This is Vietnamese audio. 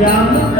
阳光